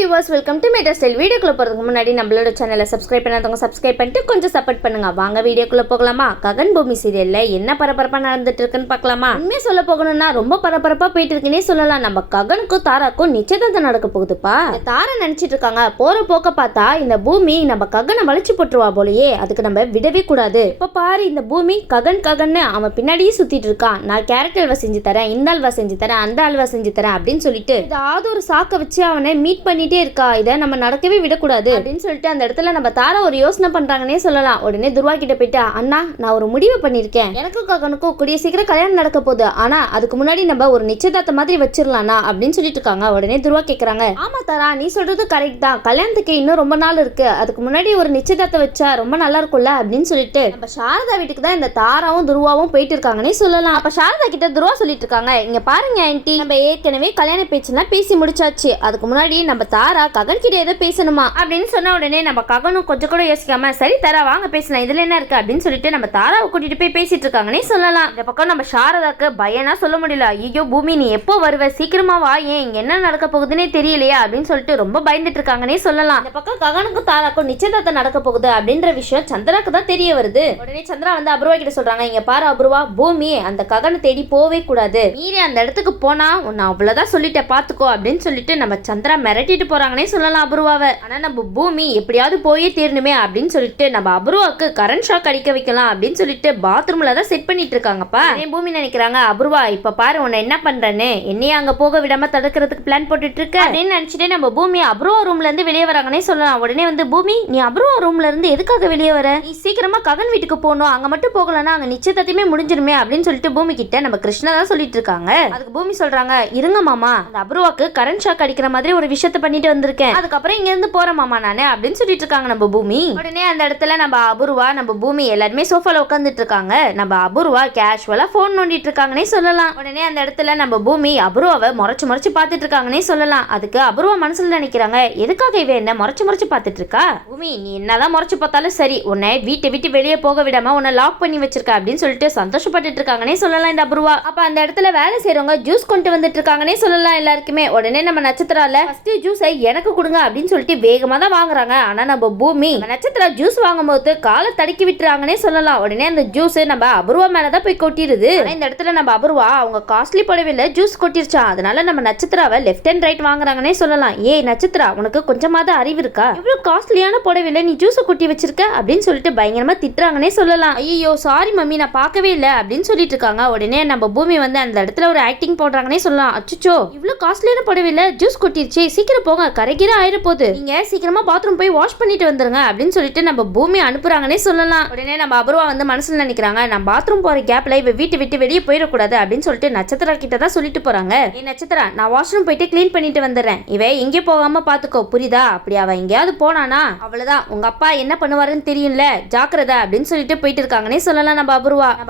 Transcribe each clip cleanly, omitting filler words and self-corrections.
viewers, welcome to Meta Style. வீடியோக்குள்ள போறதுக்கு முன்னாடி நம்மளோட சேனலை சப்ஸ்கிரைப் பண்ணாதவங்க சப்ஸ்கிரைப் பண்ணிட்டு கொஞ்சம் சப்போர்ட் பண்ணுங்க. வாங்க வீடியோக்குள்ள போகலாமா? ககன் பூமி சீரியல்ல என்ன பரபரப்பா நடந்துட்டு இருக்குன்னு பார்க்கலாமா? உண்மையை சொல்ல போகணும்னா ரொம்ப பரபரப்பா போயிட்டு இருக்குன்னே சொல்லலாம். நம்ம ககனுக்கும் தாராக்கும் நிச்சயதார்த்தம் நடக்க போகுதுப்பா. தாரா நினைச்சிட்டு இருக்காங்க போற போக்க பார்த்தா இந்த பூமி நம்ம ககனை வளைச்சு போட்டுருவா போலயே, அதுக்கு நம்ம விடவே கூடாது. இப்ப பாரு இந்த பூமி ககன் ககன்னு அவன் பின்னாடியே சுத்திட்டு இருக்கான். நான் கேரட் அல்வா செஞ்சு தரேன், இந்த அல்வா செஞ்சு தரேன், அந்த அல்வா செஞ்சு தரேன் அப்படின்னு சொல்லிட்டு ஏதாவது ஒரு சாக்க வச்சு அவனை மீட் பண்ணிட்டே இருக்கா. இதை நம்ம நடக்கவே விடக்கூடாது அப்படின்னு சொல்லிட்டு அந்த இடத்துல நம்ம தாரா ஒரு யோசனை பண்றாங்கன்னே சொல்லலாம். உடனே துருவா கிட்ட போயிட்டு, அண்ணா நான் ஒரு முடிவு பண்ணிருக்கேன், எனக்கும் ககனுக்கும் கூடிய சீக்கிரம் கல்யாணம் நடக்க போகுது, ஆனா அதுக்கு முன்னாடி நம்ம ஒரு நிச்சயதார்த்தம் மாதிரி வச்சிடலாம்னா அப்படின்னு சொல்லிட்டு இருக்காங்க. உடனே துருவா கேக்குறாங்க, ஆமா தாரா நீ சொல்றது கரெக்ட் தான், கல்யாணத்துக்கு இன்னும் ரொம்ப நாள் இருக்கு, அதுக்கு முன்னாடி ஒரு நிச்சயதார்த்தம் வச்சா ரொம்ப நல்லா இருக்கும்ல அப்படின்னு சொல்லிட்டு நம்ம சாரதா வீட்டுக்கு தான் இந்த தாராவும் துருவாவும் போயிட்டு இருக்காங்கன்னே சொல்லலாம். அப்ப சாரதா கிட்ட துருவா சொல்லிட்டு இருக்காங்க, இங்க பாருங்க ஆன்ட்டி, நம்ம ஏற்கனவே கல்யாண பேச்செல்லாம் பேசி முடிச்சாச்சு, அதுக்கு முன்னாடி நம்ம தாரா ககன் கிட்ட ஏதோ பேசணுமா அப்படின்னு சொன்ன உடனே நம்ம ககனும் கொஞ்சம் கூட யோசிக்காம சரி தாரா வாங்க பேசலாம், இதுல என்ன இருக்கு அப்படின்னு சொல்லிட்டு நம்ம தாராவை கூட்டிட்டு போய் பேசிட்டு இருக்காங்கன்னே சொல்லலாம். இந்த பக்கம் நம்ம சாரதாக்கு பயனா சொல்ல முடியல, ஐயோ பூமி நீ எப்போ வருவ, சீக்கிரமா வா, ஏன் இங்க என்ன நடக்க போகுதுன்னே தெரியலையா அப்படின்னு சொல்லிட்டு ரொம்ப பயந்துட்டு இருக்காங்கன்னே சொல்லலாம். இந்த பக்கம் ககனுக்கும் தாராக்கும் நிச்சயதார்த்தம் நடக்க போகுது அப்படின்ற விஷயம் சந்திராக்கு தான் தெரிய வருது. உடனே சந்திரா வந்து அபூர்வா கிட்ட சொல்றாங்க, இங்க பாரு அபூர்வா, பூமி அந்த ககனை தேடி போவே கூடாது, மீறி அந்த இடத்துக்கு போனா உன்னை அவ்வளவுதான் சொல்லிட்டேன் பாத்துக்கோ அப்படின்னு சொல்லிட்டு நம்ம சந்திரா மிரட்டிட்டு போறாங்கன்னே சொல்லலாம் அபூர்வாவை. ஆனா நம்ம பூமி எப்படியாவது போயே தீரணுமே அப்படின்னு சொல்லிட்டு நம்ம அபூர்வாக்கு கரண்ட் ஷாக் அடிக்க வைக்கலாம் அப்படின்னு சொல்லிட்டு பாத்ரூம்ல தான் செட் பண்ணிட்டு இருக்காங்கப்பா. பூமி நினைக்கிறாங்க, அபூர்வா இப்ப பாரு உன்னை என்ன பண்றேன்னு, என்னைய அங்க போக விடாம தடுக்கிறதுக்கு பிளான் போட்டுட்டு இருக்க அப்படின்னு நினைச்சிட்டு நம்ம பூமி அபூர்வா ரூம்ல இருந்து வெளியே வராங்கன்னே சொல்லலாம். உடனே வந்து பூமி நீ அபூர்வா ரூம்ல இருந்து எதுக்காக வெளியே வர, நீ சீக்கிரமா ககன் வீட்டுக்கு போகணும், அங்க மட்டும் போகலன்னா அங்க நிச்சயத்தையுமே முடிஞ்சிருமே அப்படின்னு சொல்லிட்டு பூமி கிட்ட நம்ம கிருஷ்ணா தான் சொல்லிட்டு இருக்காங்க. அதுக்கு பூமி சொல்றாங்க, இருங்க மாமா, அந்த அபூர்வாக்கு கரண்ட் ஷாக் அடிக்கிற மாதிரி ஒரு விஷயத்த பண்ணிட்டு வந்திருக்கேன், அதுக்கப்புறம் இங்க இருந்து போற மாமா நானே அப்படின்னு சொல்லிட்டு இருக்காங்க நம்ம பூமி. உடனே அந்த இடத்துல நம்ம அபூர்வா நம்ம பூமி எல்லாருமே சோஃபால உட்காந்துட்டு இருக்காங்க. நம்ம அபூர்வா கேஷுவலா போன் நோண்டிட்டு இருக்காங்கன்னே சொல்லலாம். உடனே அந்த இடத்துல நம்ம பூமி அபூர்வாவை முறைச்சு முறைச்சு பாத்துட்டு இருக்காங்கன்னே சொல்லலாம். அதுக்கு அபூர்வா மனசுல நினைக்கிறாங்க, எதுக்காக இவ என்ன முறைச்சு முறைச்சு பாத்துட்டு இருக்கா, பூமி நீ என்னதான் முறைச்சு பார்த்தாலும் சரி, உன்னை வீட்டை விட்டு வெளியே போக விடாம உன்னை லாக் பண்ணி வச்சிருக்க அப்படின்னு சொல்லிட்டு சந்தோஷப்பட்டு இருக்காங்கன்னே சொல்லலாம் இந்த அபூர்வா. அப்ப அந்த இடத்துல வேலை செய்யறவங்க ஜூஸ் கொண்டு வந்துட்டு இருக்காங்கன்னே சொல்லலாம் எல்லாருக்குமே. உடனே நம்ம நட்சத்திரால ஃபர்ஸ்ட் ஜூஸை எனக்கு கொடுங்க அப்படின்னு சொல்லிட்டு வேகமா தான் வாங்குறாங்க. ஆனா நம்ம பூமி நட்சத்திரா ஜூஸ் வாங்கும் போது காலை தடுக்கி விட்டுறாங்கன்னே சொல்லலாம். உடனே அந்த ஜூஸ் நம்ம அபூர்வா மேலதான் போய் கொட்டிடுது. இந்த இடத்துல நம்ம அபூர்வா அவங்க காஸ்ட்லி புடவையில ஜூஸ் கொட்டிருச்சா, அதனால நம்ம நட்சத்திராவை லெஃப்ட் அண்ட் ரைட் வாங்குறாங்கன்னே சொல்லலாம். ஏய் நட்சத்திரா உனக்கு கொஞ்சமாவது அறிவு இருக்கா, இவ்வளவு காஸ்ட்லியான புடவையில நீ ஜூஸ் கொட்டி வச்சிருக்க அப்படின்னு சொல்லிட்டு பயங்கரமா திட்டுறாங்கன்னே சொல்லலாம். ஐயோ சாரி மம்மி நான் பார்க்கவே இல்லை அப்படின்னு சொல்லிட்டு இருக்காங்க. உடனே நம்ம பூமி வந்து அந்த இடத்துல ஒரு ஆக்டிங் போடுறாங்கன்னே சொல்லலாம். அச்சுச்சோ இவ்வளவு காஸ்ட்லியான புடவையில ஜூஸ் கொட்டிருச்சு, சீக்கிரம் போங்க கரைக்கிற ஆயிர போகுது, நீங்க சீக்கிரமா பாத்ரூம் போய் வாஷ் பண்ணிட்டு வந்துருங்க அப்படின்னு சொல்லிட்டு நம்ம பூமி அனுப்புறாங்கன்னே சொல்லலாம். உடனே நம்ம அபூர்வா வந்து மனசுல நினைக்கிறாங்க, நான் பாத்ரூம் போற கேப்ல இவ வீட்டு விட்டு வெளியே போயிடக்கூடாது அப்படின்னு சொல்லிட்டு நட்சத்திரா கிட்ட தான் சொல்லிட்டு போறாங்க. ஏ நட்சத்திரா நான் வாஷ்ரூம் போயிட்டு கிளீன் பண்ணிட்டு வந்துடுறேன், இவ எங்கே போகாம பாத்துக்கோ புரியுதா, அப்படி அவ எங்கேயாவது போனானா அவ்வளவுதான், உங்க அப்பா என்ன பண்ணுவாருன்னு தெரியும்ல, ஜாக்கிரதை அப்படின்னு சொல்லிட்டு போயிட்டு இருக்காங்கன்னே சொல்லலாம் நம்ம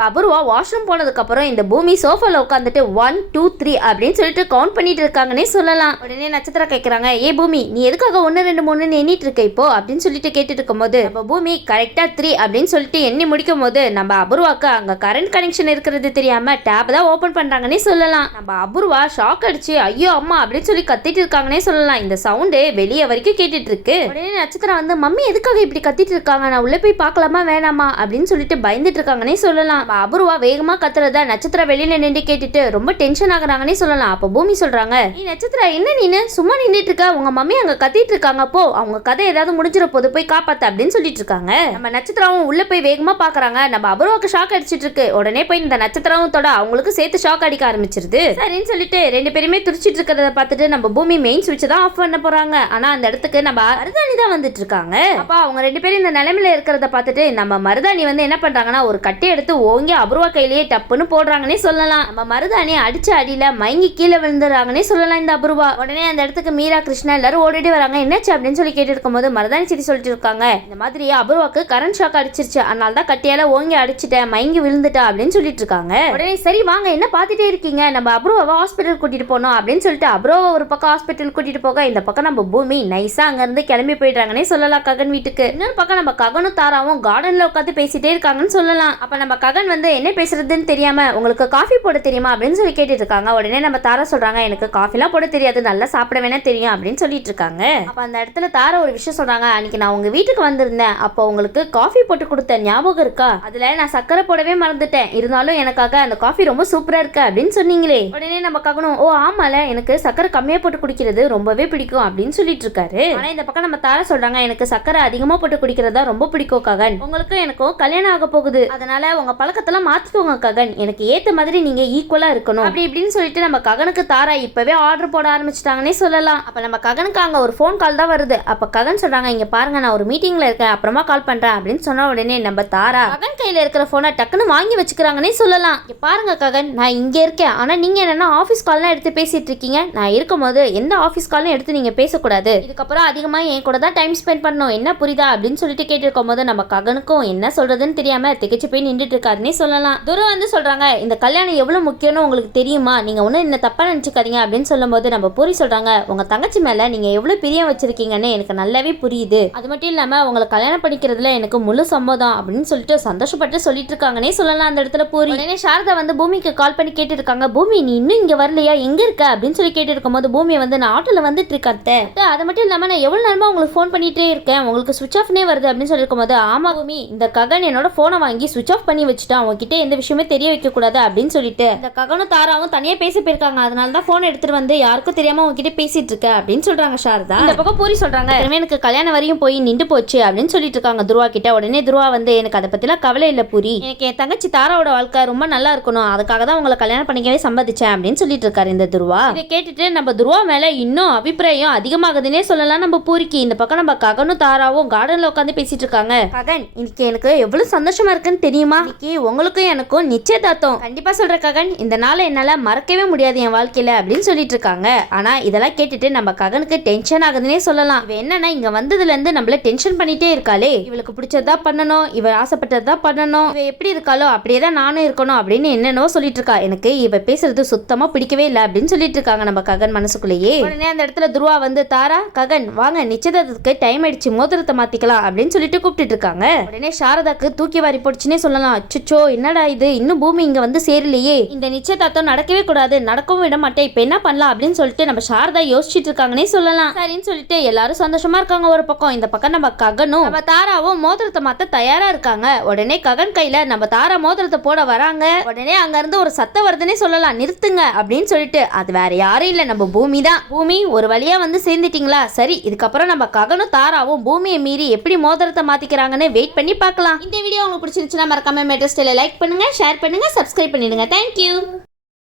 அபூர்வா வாஷ்ரூம் போனதுக்கு அப்புறம் இந்த பூமி சோஃபால உட்காந்துட்டு 1 2 3 அப்படின்னு சொல்லிட்டு கவுண்ட் பண்ணிட்டு இருக்காங்கன்னே சொல்லலாம். உடனே நட்சத்திரா கேட்கறாங்க, ஏ பூமி நீ எதுக்காக 1 2 3 எண்ணிட்டு இருக்க இப்போ அப்படின்னு சொல்லிட்டு கேட்டுட்டு இருக்கும் போது நம்ம பூமி கரெக்டா 3 அப்படின்னு சொல்லிட்டு எண்ணி முடிக்கும் போது நம்ம அபூர்வாக்கு அங்க கரண்ட் கனெக்ஷன் இருக்கிறது தெரியாம டேப் தான் ஓபன் பண்றாங்கன்னே சொல்லலாம். நம்ம அபூர்வா ஷாக் அடிச்சு ஐயோ அம்மா அப்படின்னு சொல்லி கத்திட்டு இருக்காங்கன்னே சொல்லலாம். இந்த சவுண்டு வெளியே வரைக்கும் கேட்டுட்டு இருக்கு. உடனே நட்சத்திரம் வந்து மம்மி எதுக்காக இப்படி கத்திட்டு இருக்காங்க, நான் உள்ள போய் பார்க்கலாமா வேணாமா அப்படின்னு சொல்லிட்டு பயந்துட்டு இருக்காங்கன்னே சொல்லலாம். அபூர்வா வேகமா கத்துறத நட்சத்திரம் வெளியில நின்று கேட்டுட்டு ரொம்ப டென்ஷன் ஆகுறாங்கன்னே சொல்லலாம். அப்ப பூமி சொல்றாங்க, நீ நட்சத்திரம் என்ன நீனு சும்மா நின்றுட்டு இருக்க, உங்க மம்மி அங்க கத்திட்டு இருக்காங்க, போ அவங்க கதை ஏதாவது முடிஞ்சிட போது போய் காப்பாத்த அப்படின்னு சொல்லிட்டு இருக்காங்க. நம்ம நட்சத்திரம் உள்ள போய் வேகமா பாக்குறாங்க. நம்ம அபூர்வாக்கு ஷாக் அடிச்சிட்டு இருக்கு. உடனே போய் இந்த நட்சத்திரம் தொட அவங்களுக்கு சேர்த்து ஷாக் அடிக்க ஆரம்பிச்சிருது. சரின்னு சொல்லிட்டு ரெண்டு பேருமே துடிச்சிட்டு இருக்கிறத பார்த்துட்டு நம்ம பூமி மெயின் சுவிட்ச் தான் ஆஃப் பண்ண போறாங்க. ஆனா அந்த இடத்துக்கு நம்ம மருதாணி தான் வந்துட்டு இருக்காங்க. அப்ப அவங்க ரெண்டு பேரும் இந்த நிலைமையில இருக்கிறத பார்த்துட்டு நம்ம மருதாணி வந்து என்ன பண்றாங்கன்னா ஒரு கட்டை எடுத்து ஓங்கி அபூர்வா கையிலேயே டப்புன்னு போடுறாங்கன்னே சொல்லலாம். நம்ம மருதாணி அடிச்ச அடியில மயங்கி கீழே விழுந்துறாங்கன்னே சொல்லலாம் இந்த அபூர்வா. உடனே அந்த இடத்துக்கு மீரா கிருஷ்ணா எல்லாரும் ஓடிட்டு வராங்க. என்னாச்சு அப்படின்னு சொல்லி கேட்டு இருக்கும் போது மருதாணி சித்தி சொல்லிட்டு இருக்காங்க, இந்த மாதிரி அபூர்வாக்கு கரண்ட் ஷாக் அடிச்சிருச்சு, அதனால தான் கட்டியால ஓங்கி அடிச்சுட்டேன், மயங்கி விழுந்துட்டா அப்படின்னு சொல்லிட்டு இருக்காங்க. உடனே சரி வாங்க என்ன பாத்துட்டே இருக்கீங்க, நம்ம அபூர்வாவை ஹாஸ்பிட்டல் கூட்டிட்டு போனோம் அப்படின்னு சொல்லிட்டு அபூர்வா ஒரு பக்கம் ஹாஸ்பிட்டல் கூட்டிட்டு போக இந்த பக்கம் நம்ம பூமி நைஸா அங்க இருந்து கிளம்பி போயிடுறாங்கன்னே சொல்லலாம் ககன் வீட்டுக்கு. இன்னொரு பக்கம் நம்ம ககனும் தாராவும் கார்டன்ல உட்காந்து பேசிட்டே இருக்காங்கன்னு சொல்லலாம். அப்ப நம்ம ககன் வந்து என்ன பேசுறதுன்னு தெரியாம உங்களுக்கு காஃபி போட தெரியுமா அப்படின்னு சொல்லி கேட்டுட்டு இருக்காங்க. உடனே நம்ம தாரா சொல்றாங்க, எனக்கு காஃபிலாம் போட தெரியாது, நல்லா சாப்பிட வேணா தெரியும் அப்படின்னு சொல்லிட்டு இருக்காங்க. அப்ப அந்த இடத்துல தாரா ஒரு விஷயம் சொல்றாங்க, அன்னைக்கு நான் உங்க வீட்டுக்கு வந்திருந்தேன், அப்போ உங்களுக்கு காஃபி போட்டு கொடுத்த ஞாபகம் இருக்கா? அதுல நான் சக்கரை போடவே மறந்துட்டேன், இருந்தாலும் எனக்காக அந்த காஃபி ரொம்ப சூப்பரா இருக்கு அப்படின்னு சொன்னீங்களே. உடனே நம்ம ககனும் ஓ ஆமால, எனக்கு சக்கரை கம்மியா போட்டு குடிக்கிறது ரொம்பவே பிடிக்கும் அப்படின்னு சொல்லிட்டு இருக்காரு. ஆனா இந்த பக்கம் நம்ம தாரா சொல்றாங்க, எனக்கு சக்கரை அதிகமா போட்டு குடிக்கிறதா ரொம்ப பிடிக்கும் ககன், உங்களுக்கும் எனக்கும் கல்யாணம் ஆக போகுது, அதனால உங்க பழக்கத்தெல்லாம் மாத்திக்கோங்க ககன், எனக்கு ஏத்த மாதிரி நீங்க ஈக்குவலா இருக்கணும் அப்படி இப்படின்னு சொல்லிட்டு நம்ம ககனுக்கு தாரா இப்பவே ஆர்டர் போட ஆரம்பிச்சிட்டாங்கன்னே சொல்லலாம். அப்ப நம்ம ககனுக்கு அங்க ஒரு ஃபோன் கால் தான் வருது. அப்ப ககன் சொல்றாங்க, இங்க பாருங்க நான் ஒரு மீட்டிங்ல இருக்கேன், அப்புறமா கால் பண்றேன் அப்படின்னு சொன்ன உடனே நம்ம தாரா ககன் கையில இருக்கிற போனை டக்குன்னு வாங்கி வச்சுக்கிறாங்கன்னே சொல்லலாம். இங்க பாருங்க ககன், நான் இங்க இருக்கேன், ஆனா நீங்க என்னன்னா ஆபீஸ் கால்லாம் எடுத்து பேசிட்டு இருக்கீங்க, நான் இருக்கும்போது எந்த ஆபீஸ் காலும் எடுத்து நீங்க பேசக்கூடாது, இதுக்கப்புறம் அதிகமா என் கூட தான் டைம் ஸ்பெண்ட் பண்ணணும், என்ன புரியுதா அப்படின்னு சொல்லிட்டு கேட்டிருக்கும் போது நம்ம ககனுக்கும் என்ன சொல்றதுன்னு தெரியாம திகச்சு போய் நின்றுட்டு இருக்காருன்னே சொல்லலாம். துரு வந்து சொல்றாங்க, இந்த கல்யாணம் எவ்வளவு முக்கியம்னு உங்களுக்கு தெரியுமா, நீங்க ஒன்னும் என்ன தப்பா நினைச்சுக்காதீங்க அப்படின்னு சொல்லும் போது நம்ம பூரி சொல்றாங்க, உங்க தங்கச்சி மேல நீங்க எவ்வளவு பிரியம் வச்சிருக்கீங்கன்னு எனக்கு நல்லாவே புரியுது, அது மட்டும் இல்லாம உங்களை கல்யாணம் பண்ணிக்கிறதுல எனக்கு முழு சம்மதம் அப்படின்னு சொல்லிட்டு சந்தோஷப்பட்டு சொல்லிட்டு இருக்காங்கன்னே சொல்லலாம். அந்த இடத்துல பூரி உடனே சாரதா வந்து பூமிக்கு கால் பண்ணி கேட்டு இருக்காங்க, பூமி நீ இன்னும் இங்க வரலையா, எங்க இருக்க அப்படின்னு சொல்லி கேட்டு இருக்கும் போது பூமியை வந்து நான் ஆட்டோல வந்துட்டு இருக்கேன், அது மட்டும் இல்லாம நான் எவ்வளவு நேரமா உங்களுக்கு ஃபோன் பண்ணிட்டே இருக்கேன், உங்களுக்கு சுவிச் ஆஃப்னே வருது அப்படின்னு சொல்லி இருக்கும் போது ஆமா பூமி, இந்த ககன் என்னோட போனை வாங்கி சுவிச் ஆஃப் பண்ணி வச்சுட்டான், உங்ககிட்ட எந்த விஷயமே தெரிய வைக்க கூடாது அப்படின்னு சொல்லிட்டு இந்த ககனும் தாராவும் தனியா பேசி போயிருக்காங்க, அதனால தான் போன் எடுத்துட்டு வந்து யாருக்கும் தெரியாம உங்ககிட்ட பேசிட்டு இருக்க அப்படின்னு சொல்றாங்க சாரதா. இந்த பக்கம் பூரி சொல்றாங்க, எனக்கு கல்யாணம் வரையும் போய் நின்று போச்சு அப்படின்னு சொல்லிட்டு இருக்காங்க துருவா கிட்ட. உடனே துருவா வந்து எனக்கு அதை பத்திலாம் கவலை இல்லை பூரி, எனக்கு என் தங்கச்சி தாராவோட வாழ்க்கை ரொம்ப நல்லா இருக்கணும், அதுக்காக தான் உங்களை கல்யாணம் பண்ணிக்கவே சம்மதிச்சேன் அப்படின்னு சொல்லிட்டு இருக்காரு இந்த துருவா. இதை கேட்டுட்டு நம்ம துருவா மேல இன்னும் அபிப்பிராயம் அதிகமாகுதுன்னே சொல்லலாம் நம்ம பூரிக்கு. இந்த பக்கம் நம்ம ககனும் தாராவும் கார்டன்ல உட்காந்து பேசிட்டு இருக்காங்க. ககன், இன்னைக்கு எனக்கு எவ்வளவு சந்தோஷமா இருக்குன்னு தெரியுமா, இன்னைக்கு உங்களுக்கும் எனக்கும் நிச்சயதார்த்தம், கண்டிப்பா சொல்ற ககன், இந்த நாளை என்னால மறக்கவே முடியாது என் வாழ்க்கையில அப்படின்னு சொல்லிட்டு இருக்காங்க. ஆனா இதெல்லாம் கேட்டுட்டு நம்ம ககனுக்கு டென்ஷன் ஆகுதுன்னே சொல்லலாம். இவ என்னன்னா இங்க வந்ததுல இருந்து நம்மள டென்ஷன் பண்ணிட்டே இருக்காளே, இவளுக்கு பிடிச்சதா பண்ணணும், இவ ஆசைப்பட்டதா பண்ணணும், இவ எப்படி இருக்காளோ அப்படியே தான் நானும் இருக்கணும் அப்படின்னு என்னென்னவோ சொல்லிட்டு இருக்கா, எனக்கு இவ பேசுறது சுத்தமா பிடிக்கவே இல்லை அப்படின்னு சொல்லிட்டு இருக்காங்க நம்ம ககன் மனசுக்குள்ளேயே. உடனே அந்த இடத்துல துருவா வந்து தாரா ககன் வாங்க நிச்சயதார்த்தத்துக்கு டைம் ஆயிடுச்சு, மோதிரத்தை மாத்திக்கலாம் அப்படின்னு சொல்லிட்டு கூப்பிட்டு இருக்காங்க. உடனே சாரதாக்கு தூக்கி வாரி போடுச்சுன்னே சொல்லலாம். அச்சோ என்னடா இது, இன்னும் பூமி இங்க வந்து சேரலையே, இந்த நிச்சயதார்த்தம் நடக்கவே கூடாது, நடக்கவும் விட மாட்டேன், இப்ப என்ன பண்ணலாம் அப்படின்னு சொல்லிட்டு நம்ம சாரதா யோசிச்சுட்டு இருக்காங்கன்னே சொல்லலாம். சரின்னு சொல்லிட்டு எல்லாரும் சந்தோஷமா இருக்காங்க ஒரு பக்கம். இந்த பக்கம் நம்ம ககனும் நம்ம தாராவும் மோதிரத்தை மாத்த தயாரா இருக்காங்க. உடனே ககன் கையில நம்ம தாரா மோதிரத்தை போட வராங்க. உடனே அங்க இருந்து ஒரு சத்தம் வருதுன்னே சொல்லலாம், நிறுத்துங்க அப்படின்னு சொல்லிட்டு. அது வேற யாரும் இல்ல, நம்ம பூமி தான். பூமி ஒரு வழியா வந்து சேர்ந்துட்டீங்களா, சரி இதுக்கப்புறம் நம்ம ககனும் தாராவும் பூமியை மீறி எப்படி மோதிரத்தை மாத்திக்கிறாங்கன்னு வெயிட் பண்ணி பார்க்கலாம். இந்த வீடியோ உங்களுக்கு பிடிச்சிருந்துச்சுன்னா மறக்காம மெட்ரஸ்டைல லைக் பண்ணுங்க, ஷேர் பண்ணுங்க, சப்ஸ்கிரைப் பண்ணிடுங்க. தேங்க்யூ.